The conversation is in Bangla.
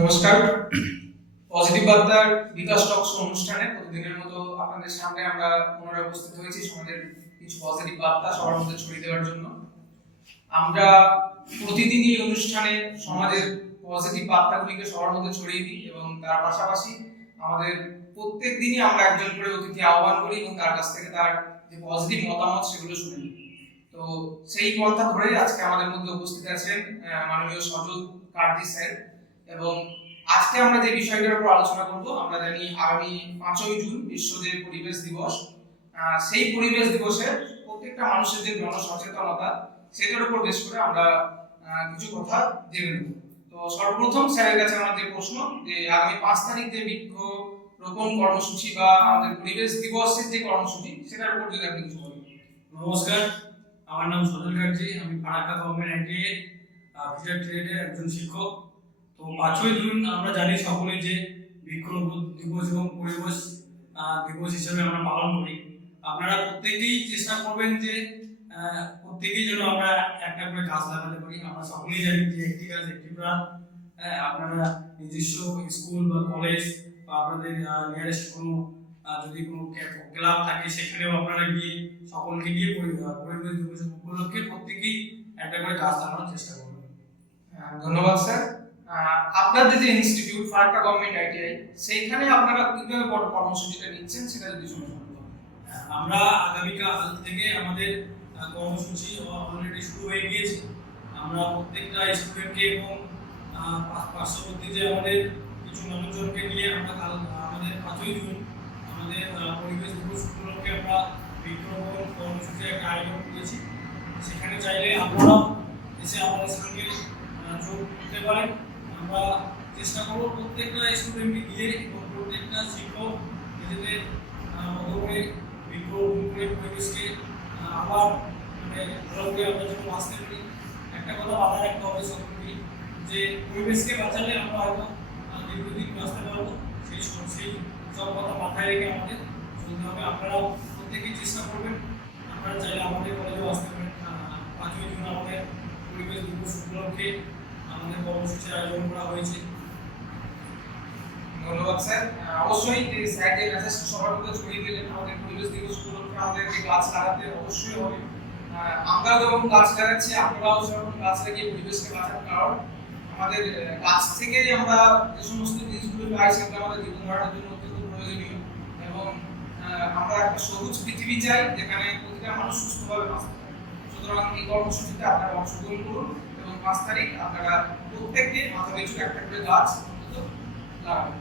নমস্কার। পজিটিভ বার্তার বিকাশ টক্স অনুষ্ঠানে প্রতিদিনের মতো আপনাদের সামনে আমরা পুনরায় উপস্থিত হয়েছি সমাজের কিছু পজিটিভ বার্তা সবার মধ্যে ছড়িয়ে দেওয়ার জন্য। আমরা প্রতিদিনই এই অনুষ্ঠানে সমাজের পজিটিভ বার্তাগুলিকে সবার মধ্যে ছড়িয়ে দিই এবং তার পাশাপাশি আমাদের প্রত্যেক দিনই আমরা একজন করে অতিথি আহ্বান করি এবং তার কাছ থেকে তার যে পজিটিভ মতামত সেগুলো শুনে নিই। তো সেই পন্থা ধরে আজকে আমাদের মধ্যে উপস্থিত আছেন মাননীয় সজল কার্জি স্যার। এবং আজকে আমরা যে বিষয়টার উপর আলোচনা করব, আমরা জানি আগামী 5ই জুন বিশ্ব যে পরিবেশ দিবস, সেই পরিবেশ দিবসে প্রত্যেকটা মানুষের যে জনসচেতনতা সেটার উপর বেশ করে আমরা কিছু কথা জেনে নেব। তো সর্বপ্রথম স্যারের কাছে আমার যে প্রশ্ন, যে আগামী 5 তারিখ যে বৃক্ষ রোপণ কর্মসূচি বা আমাদের পরিবেশ দিবসের যে কর্মসূচি সেটার উপর যদি আপনি কিছু বলেন। নমস্কার, আমার নাম সজল কার্জি। আমি ফারাক্কা গভর্নমেন্ট আইটিআই ফিচার ট্রেডের একজন শিক্ষক। তো 5ই জুন আমরা জানি সকলে যে বৃক্ষরোপণ দিবস এবং পরিবেশ দিবস হিসেবে আমরা পালন করি। আপনারা প্রত্যেকেই চেষ্টা করবেন যে প্রত্যেকেই যেন আমরা একটা করে গাছ লাগাতে পারি। আমরা সকলেই জানি যে একটি গাছ একটি প্রাণ। আপনারা নিজস্ব স্কুল বা কলেজ বা আপনাদের নিয়ারেস্ট কোনো যদি কোনো ক্লাব থাকে সেখানেও আপনারা গিয়ে সকলকে গিয়ে পরিবেশ দিবস উপলক্ষে প্রত্যেকেই একটা করে গাছ লাগানোর চেষ্টা করবেন। ধন্যবাদ স্যার। আপনাদের যে ইনস্টিটিউট ফারাক্কা গভর্নমেন্ট আইটিআই, সেইখানে আপনারা কিভাবে বড় কর্মসূচিটা নিচ্ছেন সেটা যদি শুনে আমরা আগামীকাল থেকে আমাদের কর্মসূচি অলরেডি শুরু হয়ে গিয়েছে। আমরা প্রত্যেকটা স্টুডেন্টকে এবং পার্শ্ববর্তী যে আমাদের কিছু মানুষজনকে নিয়ে আমরা আমাদের 5ই জুন আমাদের পরিবেশ দিবস উপলক্ষে আমরা বৃক্ষরোপণ কর্মসূচি একটা আয়োজন করেছি। সেখানে চাইলে আপনারাও এসে আমাদের সঙ্গে যোগ দিতে পারেন। আমরা চেষ্টা করব প্রত্যেকটা স্টুডেন্টকে গিয়ে এবং প্রত্যেকটা শিক্ষক নিজেদের মতো করে বৃক্ষরোপণ করে পরিবেশকে আবার ভালো করে আমরা যখন বাঁচতে পারি। একটা কথা মাথায় রাখতে হবে সকলকে, যে পরিবেশকে বাঁচালে আমরা হয়তো দীর্ঘদিন বাঁচতে পারবো। সেই সব কথা মাথায় রেখে আমাদের চলতে হবে। আপনারাও প্রত্যেকেই চেষ্টা করবেন। আপনারা চাইলে আমাদের কলেজেও আসতে পারেন। 5ই জুন আমাদের পরিবেশ দিবস উপলক্ষে আমাদের কর্মসূচির আয়োজন করা হয়েছে। ধন্যবাদ স্যার। অবশ্যই যে স্যার যে মেসেজটা সবার মধ্যে ছড়িয়ে দিলেন, আমাদের পরিবেশ দিবস উপলক্ষে আমাদেরকে গাছ লাগাতে অবশ্যই হবে। আমরা যখন গাছ লাগাচ্ছি আপনারাও সেরকম গাছ লাগিয়ে পরিবেশকে বাঁচান, কারণ আমাদের গাছ থেকেই আমরা যে সমস্ত জিনিসগুলো পাই সেগুলো আমাদের জীবন ধারণের জন্য অত্যন্ত প্রয়োজনীয়। এবং আমরা একটা সবুজ পৃথিবী চাই যেখানে প্রতিটা মানুষ সুস্থভাবে বাঁচতে পারে। সুতরাং এই কর্মসূচিতে আপনারা অংশগ্রহণ করুন এবং 5 তারিখ আপনারা প্রত্যেককে মাথা পিছু একটা করে গাছ লাগাবেন।